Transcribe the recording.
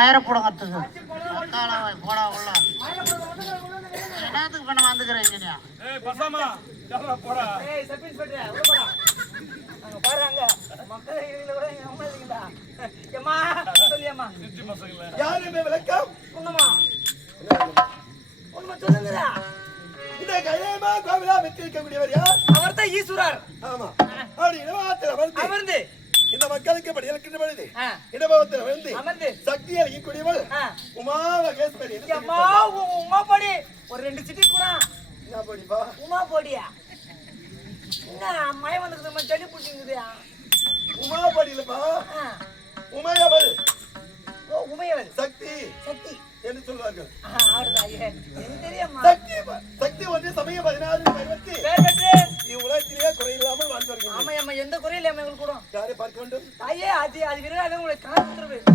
மயிர போடுங்கிறதுக்கு போடா உள்ள என்னத்துக்கு பண்ண வந்துக்கிறீங்க பாருங்க மக்கள் கூட எங்க அம்மா இருக்கீங்களா ஏமா சொல்லியம்மா யாருமே விளக்கம் உண்மைமா உண்மை சொல்லுங்கடா இந்த கையமா கோவிலா வெற்றிக்கக்கூடியவர் யார்? அவர்தான் ஈஸ்வரர். ஆமா அப்படி இடபாகத்தில் அமர்ந்து இந்த மக்களுக்கு படி இருக்கின்ற பொழுது இடபாகத்தில் அமர்ந்து சக்தி அளிக்கக்கூடியவள் உமா மகேஸ்வரி. அம்மா உமா பொடி ஒரு 2 சிட்டி கூட என்ன பொடிப்பா? உமா பொடியா என்ன மயம் வந்துக்குது செடி பிடிச்சிங்குதுயா? உமா பொடி இல்லப்பா, உமையவள். ஓ உமையவள் சக்தி சக்தி என்று சொல்வார்கள். சக்தி சக்தி ஒன்று சமயம் 16 பருவத்தி உலகத்திலேயே குறையில்லாமல் வாழ்ந்து வருகிறது. ஆமா ஆமா எந்த குறையில எங்களுக்கு கூட யாரை பார்க்க வேண்டும்? தாயே அது விரைவில் உங்களை காத்துருவேன்.